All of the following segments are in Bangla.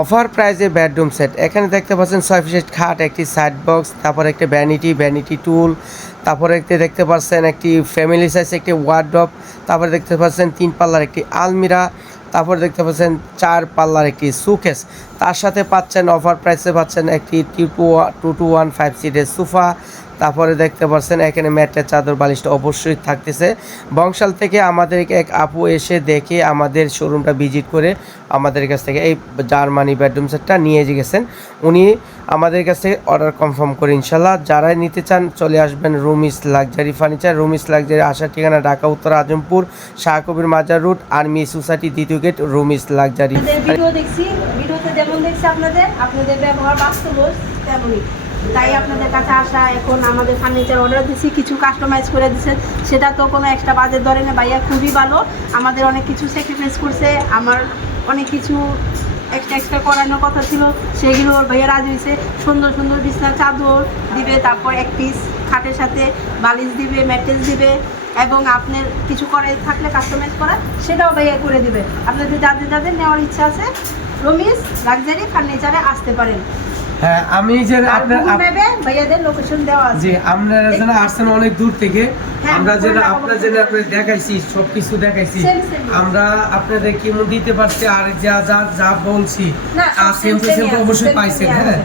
অফার প্রাইজে বেডরুম সেট। এখানে দেখতে পাচ্ছেন ছয় ফিটের খাট, একটি সাইড বক্স তারপর একটি ভ্যানিটি ভ্যানিটি টুল তারপরে একটি দেখতে পাচ্ছেন একটি ফ্যামিলি সাইজ একটি ওয়ার্ড্রপ তারপরে দেখতে পাচ্ছেন তিন পাল্লার একটি আলমিরা, তারপরে দেখতে পাচ্ছেন চার পাল্লার একটি সুকেস তার সাথে পাচ্ছেন অফার প্রাইসে পাচ্ছেন একটি two two two one five সিটের সোফা তারপরে দেখতে পাচ্ছেন, এখানে ম্যাটের চাদর বালিশটা অবশ্যই থাকতেছে। বংশাল থেকে আমাদের এক আপু এসে দেখে আমাদের শোরুমটা ভিজিট করে আমাদের কাছ থেকে এই জার্মানি বেডরুম সেটটা নিয়ে গেছেন। উনি আমাদের কাছে অর্ডার কনফার্ম করে, ইনশাল্লাহ যারাই নিতে চান চলে আসবেন Rumi's luxury furniture Rumi's luxury আসার ঠিকানা ঢাকা, উত্তর Azampur Shahkabir Mazar route army society দ্বিতীয় গেট রুমিস লাক্সারি ভিডিও দেখছি ভিডিওতে যেমন দেখছি আপনাদের আপনাদের ব্যবহার বাস্তব তেমনই। তাই আপনাদের কাছে আসা, এখন আমাদের ফার্নিচার অর্ডার দিছি, কিছু কাস্টমাইজ করে দিচ্ছেন সেটা তো কোনো এক্সট্রা বাজেট ধরে না, ভাইয়া খুবই ভালো। আমাদের অনেক কিছু স্যাক্রিফাইস করছে, আমার অনেক কিছু এক্সট্রা এক্সট্রা করানোর কথা ছিল, সেগুলো ওর ভাইয়া রাজি হয়েছে। সুন্দর সুন্দর বিছনা, চাদর দিবে, তারপর এক পিস খাটের সাথে বালিশ দিবে, ম্যাট্রেস দিবে, এবং আপনার কিছু করাই থাকলে কাস্টমাইজ করা, সেটাও ভাইয়া করে দিবে। আপনাদের যাদের যাদের নেওয়ার ইচ্ছা আছে রমিস লাক্সারি ফার্নিচারে আসতে পারেন। হ্যাঁ আমি যে আপনার যে আপনারা যেন আসছেন অনেক দূর থেকে হ্যাঁ, আমরা যেন আপনার যেন আপনার দেখাইছি সব কিছু দেখাইছি. আমরা আপনাদের কেমন দিতে পারছি আর যা যা যা বলছি তো অবশ্যই পাইছেন হ্যাঁ।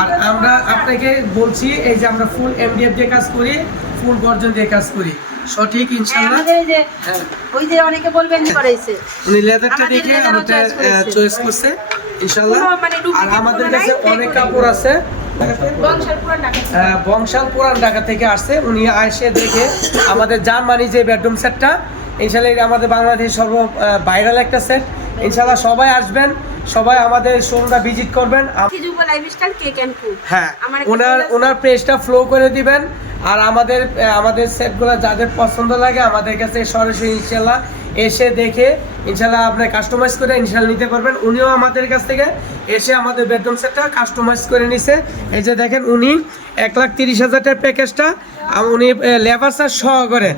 আর আমরা আপনাকে বলছি এই যে আমরা ফুল এমডিএফ দিয়ে কাজ করি ফুল গর্জন দিয়ে কাজ করি। সঠিক হ্যাঁ, ইনশাআল্লাহ হ্যাঁ। ওই যে অনেকে বলবেন উনি লেদারটা দেখে চয়েস করছে। ইনশাআল্লাহ। মানে আর আমাদের কাছে অনেক কাপড় আছে। ঢাকা থেকে। আহ, বংশাল পুরান ঢাকা থেকে আসছে। উনি এসে দেখে আমাদের জার্মানি যে বেডরুম সেটটা ইনশাল্লাহ আমাদের বাংলাদেশ সর্ব ভাইরাল একটা সেট। ইনশাল্লাহ সবাই আসবেন সবাই আমাদের শোরুমটা ভিজিট করবেন। হ্যাঁ আমার ওনার ওনার পেজটা ফ্লো করে দিবেন। আর আমাদের আমাদের সেটগুলো যাদের পছন্দ লাগে, আমাদের কাছে সরাসরি ইনশাল্লাহ এসে দেখে ইনশাল্লাহ আপনি কাস্টমাইজ করে ইনশাল্লাহ নিতে পারবেন। উনিও আমাদের কাছ থেকে এসে আমাদের বেডরুম সেটটা কাস্টমাইজ করে নিছে। এই যে দেখেন উনি এক লাখ তিরিশ হাজারটার প্যাকেজটা উনি লেবার চার্জ সহ করে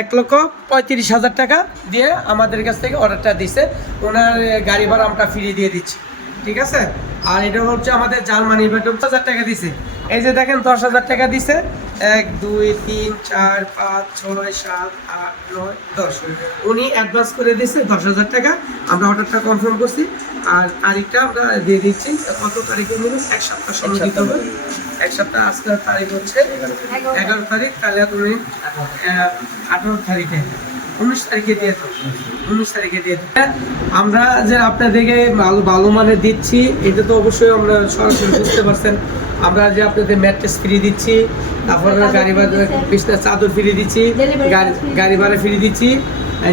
এক লক্ষ পঁয়ত্রিশ হাজার টাকা দিয়ে আমাদের কাছ থেকে অর্ডারটা দিছে। ওনার গাড়ি ভাড়া আমরা ফ্রি দিয়ে দিচ্ছি। ঠিক আছে? আর এটা হচ্ছে আমাদের জার্মানি বেডরুম, হাজার টাকা দিছে। এই যে দেখেন দশ হাজার টাকা দিছে। এক দুই তিন চার পাঁচ ছয় সাত আট নয় দশ। উনি অ্যাডভান্স করে দিছে দশ হাজার টাকা। আমরা অর্ডারটা কনফার্ম করছি। আর তারিখটা আমরা দিয়ে দিচ্ছি। কত তারিখে মিলে এক সপ্তাহ সময় দিতে হবে। এক সপ্তাহ আজকের তারিখ হচ্ছে এগারো তারিখ। তাহলে তুমি আঠারো তারিখে উনিশ তারিখে দিয়ে দেবো। উনিশ তারিখে দিয়ে হ্যাঁ, আমরা যে আপনাদেরকে ভালো ভালো মানে দিচ্ছি এটা তো অবশ্যই আমরা সরাসরি বুঝতে পারছেন। আমরা যে আপনাদের ম্যাট্রেস ফ্রি দিচ্ছি তারপরে গাড়ি ভাড়া বিছনা চাদর ফ্রি দিচ্ছি গাড়ি ভাড়া ফ্রি দিচ্ছি।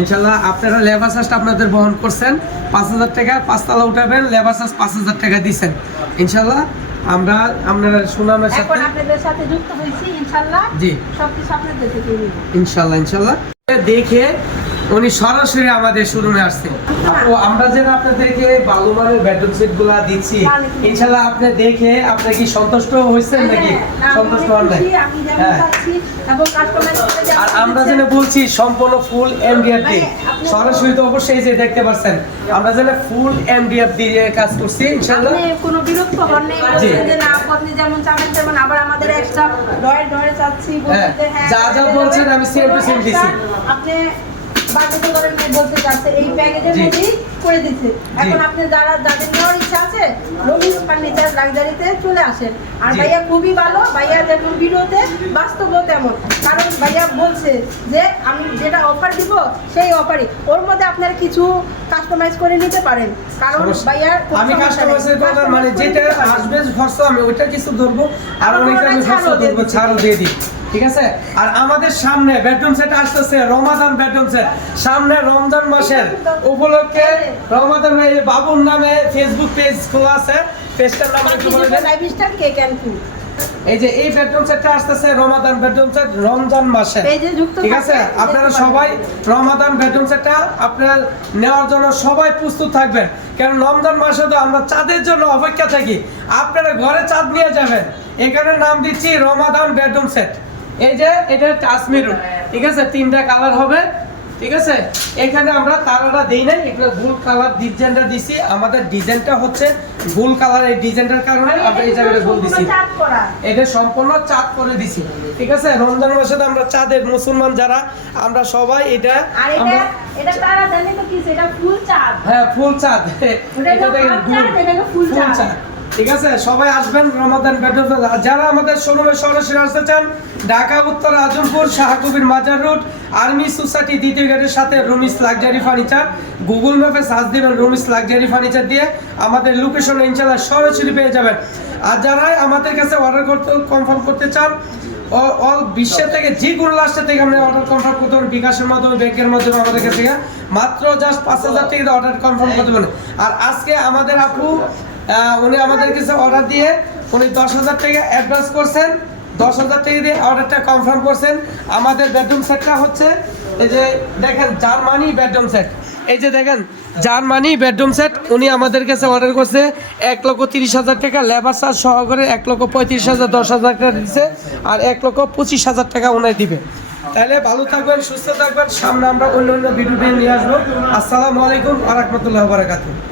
ইনশাল্লাহ আপনারা লেবার চার্জটা আপনাদের বহন করছেন। পাঁচ হাজার টাকা পাঁচতলা উঠাবেন লেবার চার্জ পাঁচ হাজার টাকা দিচ্ছেন। ইনশাল্লাহ আমরা আপনারা সুনামের সাথে সাথে যুক্ত হয়েছি ইনশাল্লাহ। জি। সবকিছু আপনাদের থেকে ইনশাল্লাহ ইনশাল্লাহ। দেখে উনি সরাসরি আমাদের শোরুমে আসছে আপু আমরা যেন আপনাদেরকে ভালো মানের বেডরুম সেটগুলা দিচ্ছি ইনশাল্লাহ আপনি দেখে আপনি কি সন্তুষ্ট হয়েছেন নাকি হ্যাঁ, না, আমি সন্তুষ্ট হন নাই হ্যাঁ। আর আমরা। যেন বলছি সম্পূর্ণ ফুল এমডিএফ দিয়ে সরাসরি তো অবশ্যই যে দেখতে পাচ্ছেন আমরা যেন ফুল এমডিএফ দিয়ে কাজ করছি ইনশাল্লাহ আপনি কোনো বিরক্ত হন নাই। যে না আপনি যেমন চাবেন তেমন আবার আমাদের এক্সট্রা ডয়ে ডয়ে চাচ্ছি যে হ্যাঁ যা যা বলছেন আমি same to same দিছি। আপনি বাজেট করেন বলতে চাচ্ছে এই প্যাকেজের মধ্যেই করে দিচ্ছে। এখন আপনি যারা যাদের নেওয়ার ইচ্ছা আছে রবিস ফার্নিচার লাক্সারিতে চলে আসেন। আর ভাইয়া খুবই ভালো ভাইয়া যেমন ভিডিওতে বাস্তব তেমন। কারণ ভাইয়া বলছে যে আমি যেটা অফার দিব সেই অফারই ওর মধ্যে আপনার কিছু কাস্টমাইজ করে নিতে পারেন। কারণ ভাইয়ার আমি। কাস্টমাইজের কথা মানে যেটা আসবে খরচ আমি ওইটা কিছু ধরবো আর অনেকটা আমি দিয়ে ধরবো ছাড়ও দিয়ে দিই। ঠিক আছে? আর আমাদের সামনে বেডরুম সেট আসতেছে রমাদান বেডরুম সেট সামনে রমজান মাসের উপলক্ষে রমাদান এই বাবুর নামে ফেসবুক পেজ খোলা আছে। পেজটার নাম কেক এন্ড ফুড এই যে এই বেডরুম সেটটা আসতেছে রমাদান বেডরুম সেট রমজান মাসে। ঠিক আছে? আপনারা সবাই রমাদান বেডরুম সেটটা আপনারা নেওয়ার জন্য সবাই প্রস্তুত থাকবেন। কারণ রমজান মাসে তো আমরা চাঁদের জন্য অপেক্ষা থাকি। আপনারা ঘরে চাঁদ নিয়ে যাবেন। এখানে নাম দিচ্ছি রমাদান বেডরুম সেট এই যে এটা টাসমিরুন ঠিক আছে? তিনটা কালার হবে। ঠিক আছে? এখানে আমরা তারাটা দেই নাই এখানে গোল কালার ডিজাইনটা দিছি। আমাদের ডিজাইনটা হচ্ছে গোল কালার এই ডিজাইনটার কারণে আমরা এই জায়গাটা গোল দিছি। এটা সম্পূর্ণ চাঁদ করে দিছি। ঠিক আছে? রমজান মাসে তো আমরা চাঁদের মুসলমান যারা আমরা সবাই এটা আর এটা আমরা এটা তারা জানে তো কি এটা ফুল চাপ হ্যাঁ ফুল চাঁদ। চাঁদ, এটা ফুল চাঁদ। ঠিক আছে? সবাই আসবেন রমাদান পেট্রোল যারা আমাদের শোরুমে সরাসরি আসতে চান, ঢাকা, উত্তর, আজমপুর, শাহকবির মাজার রোড আর্মি সোসাইটি দ্বিতীয় গেটের সাথে রুমিস লাক্সারি ফার্নিচার, গুগল ম্যাপে সার্চ দিবেন রুমিস লাক্সারি ফার্নিচার দিয়ে আমাদের লোকেশন ইনশাল্লাহ সরাসরি পেয়ে যাবেন। আর যারা আমাদের কাছে অর্ডার করতে কনফার্ম করতে চান অল বিশ্বের থেকে যে কোনো লাস্টের থেকে আপনি অর্ডার কনফার্ম করতে পারেন বিকাশের মাধ্যমে, ব্যাংকের মাধ্যমে আমাদের কাছে থেকে। মাত্র জাস্ট পাঁচ হাজার টাকা অর্ডার কনফার্ম করতে পারেন আর আজকে আমাদের আপু উনি আমাদের কাছে অর্ডার দিয়ে উনি দশ হাজার টাকা অ্যাডভান্স করছেন। দশ হাজার টাকা দিয়ে অর্ডারটা কনফার্ম করছেন। আমাদের বেডরুম সেটটা হচ্ছে এই যে দেখেন জার্মানি বেডরুম সেট এই যে দেখেন জার্মানি বেডরুম সেট উনি আমাদের কাছে অর্ডার করছে। এক লক্ষ তিরিশ হাজার টাকা লেবার চার্জ সহকারে এক লক্ষ পঁয়ত্রিশ হাজার, দশ হাজার টাকা দিচ্ছে আর এক লক্ষ পঁচিশ হাজার টাকা উনি দিবে। তাহলে ভালো থাকবেন, সুস্থ থাকবেন। সামনে আমরা অন্য অন্য ভিডিও নিয়ে আসব। আসসালামু আলাইকুম আ রহমতুল্লাহ বারাকাতুহ।